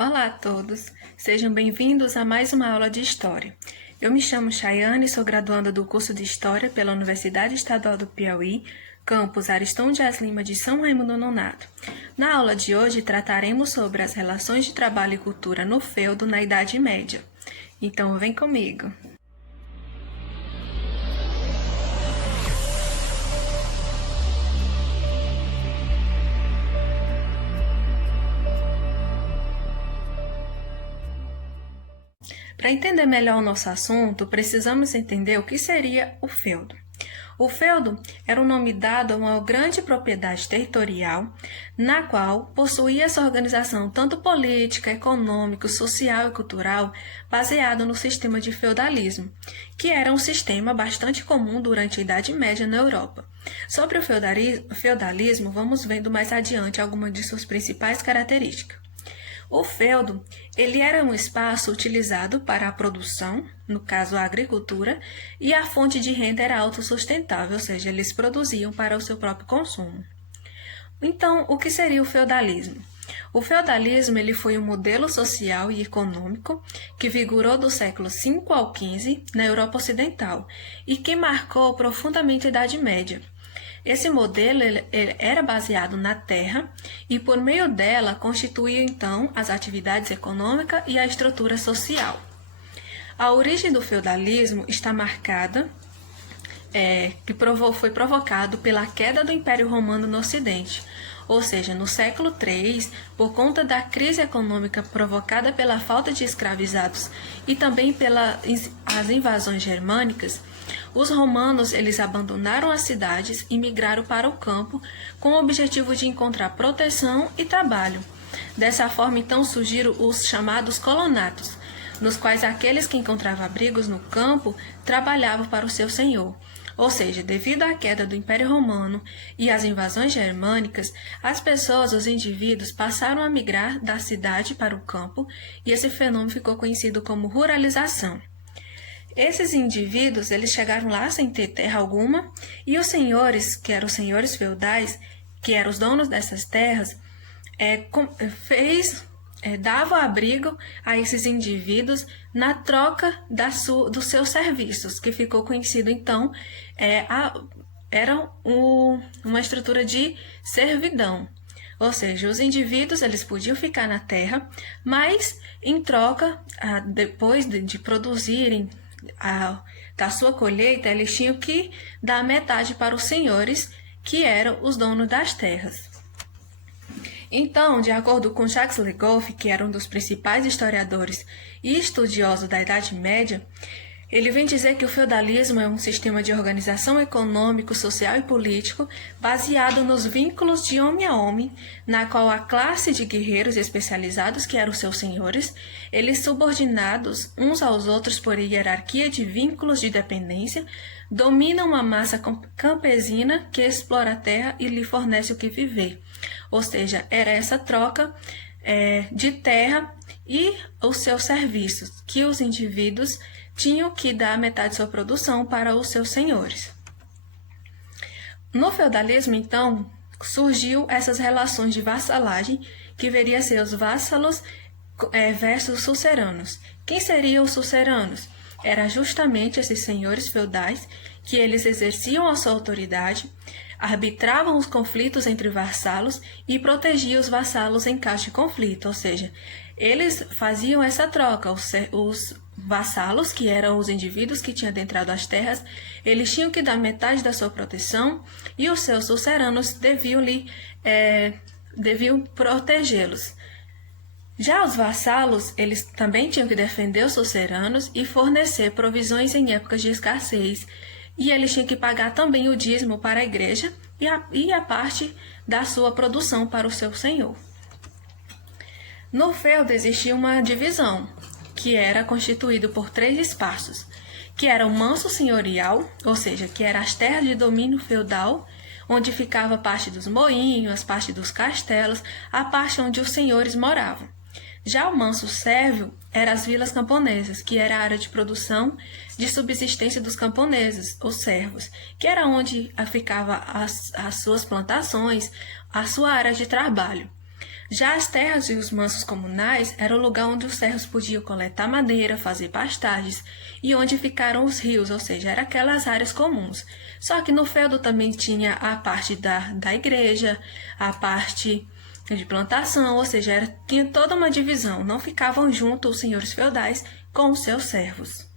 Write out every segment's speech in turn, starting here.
Olá a todos, sejam bem-vindos a mais uma aula de História. Eu me chamo Chayane, sou graduanda do curso de História pela Universidade Estadual do Piauí, campus Ariston Dias Lima de São Raimundo Nonato. Na aula de hoje trataremos sobre as relações de trabalho e cultura no feudo na Idade Média. Então vem comigo! Para entender melhor o nosso assunto, precisamos entender o que seria o feudo. O feudo era um nome dado a uma grande propriedade territorial, na qual possuía essa organização tanto política, econômica, social e cultural, baseado no sistema de feudalismo, que era um sistema bastante comum durante a Idade Média na Europa. Sobre o feudalismo, vamos vendo mais adiante algumas de suas principais características. O feudo, ele era um espaço utilizado para a produção, no caso a agricultura, e a fonte de renda era autossustentável, ou seja, eles produziam para o seu próprio consumo. Então, o que seria o feudalismo? O feudalismo ele foi um modelo social e econômico que vigorou do século V ao XV na Europa Ocidental e que marcou profundamente a Idade Média. Esse modelo ele era baseado na terra e, por meio dela, constituía então as atividades econômicas e a estrutura social. A origem do feudalismo está marcada, foi provocado pela queda do Império Romano no Ocidente, ou seja, no século III, por conta da crise econômica provocada pela falta de escravizados e também pelas invasões germânicas. Os romanos eles abandonaram as cidades e migraram para o campo com o objetivo de encontrar proteção e trabalho. Dessa forma, então, surgiram os chamados colonatos, nos quais aqueles que encontravam abrigos no campo trabalhavam para o seu senhor. Ou seja, devido à queda do Império Romano e às invasões germânicas, as pessoas, os indivíduos, passaram a migrar da cidade para o campo e esse fenômeno ficou conhecido como ruralização. Esses indivíduos eles chegaram lá sem ter terra alguma e os senhores, que eram os senhores feudais, que eram os donos dessas terras, davam abrigo a esses indivíduos na troca dos seus serviços, que ficou conhecido então, uma estrutura de servidão. Ou seja, os indivíduos eles podiam ficar na terra, mas em troca, depois de produzirem da sua colheita, eles tinham que dar metade para os senhores, que eram os donos das terras. Então, de acordo com Jacques Le Goff, que era um dos principais historiadores e estudiosos da Idade Média, ele vem dizer que o feudalismo é um sistema de organização econômico, social e político baseado nos vínculos de homem a homem, na qual a classe de guerreiros especializados, que eram seus senhores, eles subordinados uns aos outros por hierarquia de vínculos de dependência, dominam uma massa campesina que explora a terra e lhe fornece o que viver. Ou seja, era essa troca de terra e os seus serviços, que os indivíduos tinham que dar metade de sua produção para os seus senhores. No feudalismo, então, surgiu essas relações de vassalagem, que viria a ser os vassalos versus os suceranos. Quem seriam os suceranos? Era justamente esses senhores feudais que eles exerciam a sua autoridade, arbitravam os conflitos entre vassalos e protegiam os vassalos em caso de conflito, ou seja, eles faziam essa troca. Os vassalos, que eram os indivíduos que tinham adentrado as terras, eles tinham que dar metade da sua proteção e os seus suceranos deviam protegê-los. Já os vassalos, eles também tinham que defender os suceranos e fornecer provisões em épocas de escassez, e eles tinham que pagar também o dízimo para a igreja e a parte da sua produção para o seu senhor. No feudo existia uma divisão, que era constituído por 3 espaços, que era o manso senhorial, ou seja, que eram as terras de domínio feudal, onde ficava a parte dos moinhos, a parte dos castelos, a parte onde os senhores moravam. Já o manso sérvio eram as vilas camponesas, que era a área de produção de subsistência dos camponeses, os servos, que era onde ficava as suas plantações, a sua área de trabalho. Já as terras e os mansos comunais eram o lugar onde os servos podiam coletar madeira, fazer pastagens e onde ficaram os rios, ou seja, eram aquelas áreas comuns. Só que no feudo também tinha a parte da igreja, a parte de plantação, ou seja, tinha toda uma divisão, não ficavam juntos os senhores feudais com os seus servos.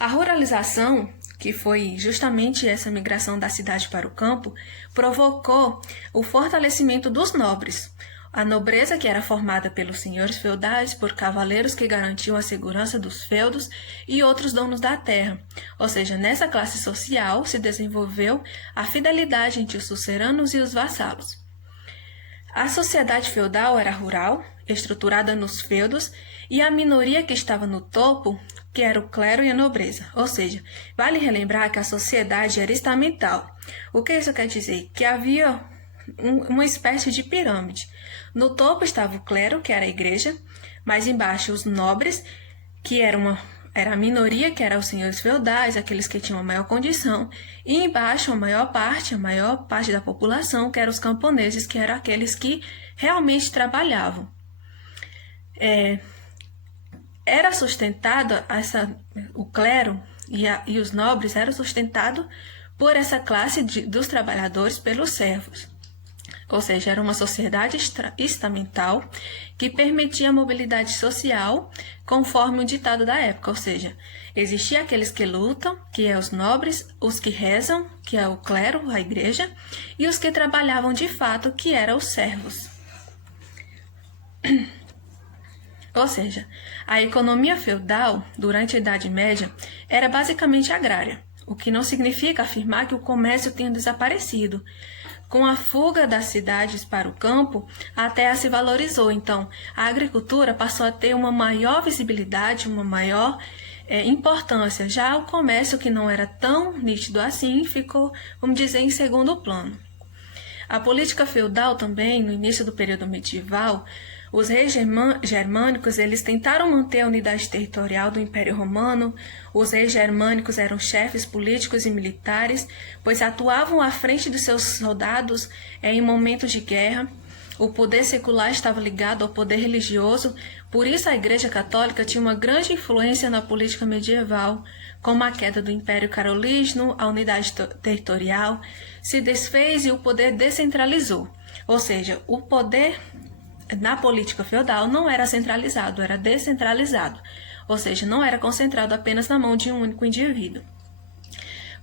A ruralização, que foi justamente essa migração da cidade para o campo, provocou o fortalecimento dos nobres. A nobreza, que era formada pelos senhores feudais, por cavaleiros que garantiam a segurança dos feudos e outros donos da terra. Ou seja, nessa classe social se desenvolveu a fidelidade entre os suceranos e os vassalos. A sociedade feudal era rural, estruturada nos feudos, e a minoria que estava no topo, que era o clero e a nobreza. Ou seja, vale relembrar que a sociedade era estamental. O que isso quer dizer? Que havia uma espécie de pirâmide. No topo estava o clero, que era a igreja, mais embaixo os nobres, que era a minoria, que eram os senhores feudais, aqueles que tinham a maior condição, e embaixo a maior parte da população, que eram os camponeses, que eram aqueles que realmente trabalhavam. Era sustentado, o clero e os nobres eram sustentados por essa classe dos trabalhadores, pelos servos. Ou seja, era uma sociedade estamental que permitia a mobilidade social conforme o ditado da época. Ou seja, existia aqueles que lutam, que é os nobres, os que rezam, que é o clero, a igreja, e os que trabalhavam de fato, que eram os servos. Ou seja, a economia feudal, durante a Idade Média, era basicamente agrária, o que não significa afirmar que o comércio tenha desaparecido. Com a fuga das cidades para o campo, a terra se valorizou, então a agricultura passou a ter uma maior visibilidade, uma maior importância. Já o comércio, que não era tão nítido assim, ficou, vamos dizer, em segundo plano. A política feudal também, no início do período medieval, os reis germânicos eles tentaram manter a unidade territorial do Império Romano. Os reis germânicos eram chefes políticos e militares, pois atuavam à frente dos seus soldados em momentos de guerra. O poder secular estava ligado ao poder religioso, por isso a Igreja Católica tinha uma grande influência na política medieval, como a queda do Império Carolígeno, a unidade territorial se desfez e o poder descentralizou. Ou seja, o poder na política feudal não era centralizado, era descentralizado, ou seja, não era concentrado apenas na mão de um único indivíduo.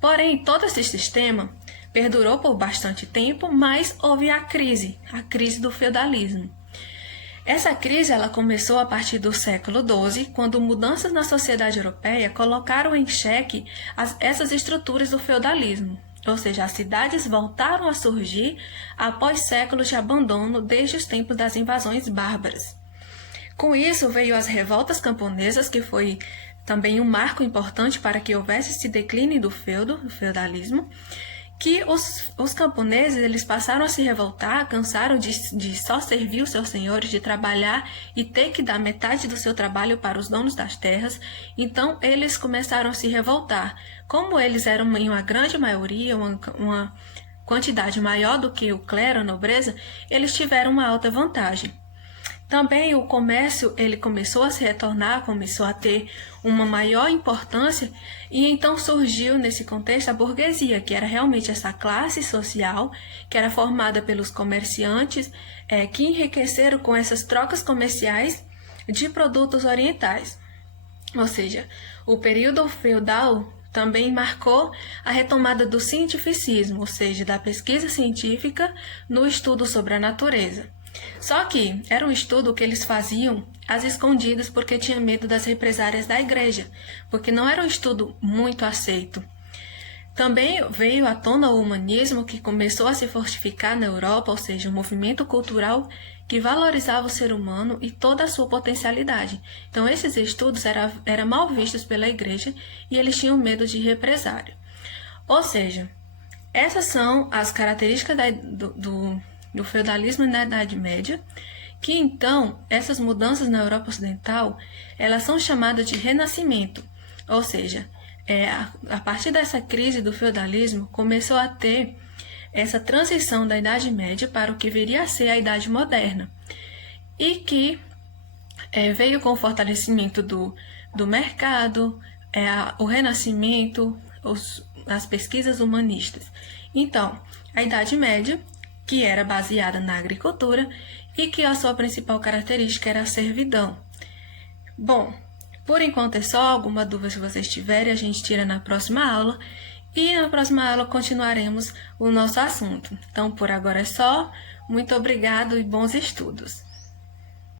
Porém, todo esse sistema perdurou por bastante tempo, mas houve a crise do feudalismo. Essa crise ela começou a partir do século XII, quando mudanças na sociedade europeia colocaram em xeque essas estruturas do feudalismo. Ou seja, as cidades voltaram a surgir após séculos de abandono desde os tempos das invasões bárbaras. Com isso veio as revoltas camponesas, que foi também um marco importante para que houvesse esse declínio do feudalismo, que os camponeses eles passaram a se revoltar, cansaram de só servir os seus senhores, de trabalhar e ter que dar metade do seu trabalho para os donos das terras. Então eles começaram a se revoltar. Como eles eram em uma grande maioria, uma quantidade maior do que o clero, a nobreza, eles tiveram uma alta vantagem. Também o comércio ele começou a se retornar, começou a ter uma maior importância, e então surgiu nesse contexto a burguesia, que era realmente essa classe social que era formada pelos comerciantes que enriqueceram com essas trocas comerciais de produtos orientais. Ou seja, o período feudal também marcou a retomada do cientificismo, ou seja, da pesquisa científica no estudo sobre a natureza. Só que era um estudo que eles faziam às escondidas porque tinha medo das represárias da igreja, porque não era um estudo muito aceito. Também veio à tona o humanismo, que começou a se fortificar na Europa, ou seja, um movimento cultural que valorizava o ser humano e toda a sua potencialidade. Então esses estudos eram mal vistos pela igreja e eles tinham medo de represária. Ou seja, essas são as características do feudalismo na Idade Média, que então essas mudanças na Europa Ocidental elas são chamadas de renascimento, ou seja, a partir dessa crise do feudalismo começou a ter essa transição da Idade Média para o que viria a ser a Idade Moderna, e que veio com o fortalecimento do mercado, o renascimento, as pesquisas humanistas. Então, a Idade Média, que era baseada na agricultura e que a sua principal característica era a servidão. Bom, por enquanto é só. Alguma dúvida se vocês tiverem, a gente tira na próxima aula. E na próxima aula continuaremos o nosso assunto. Então, por agora é só. Muito obrigado e bons estudos!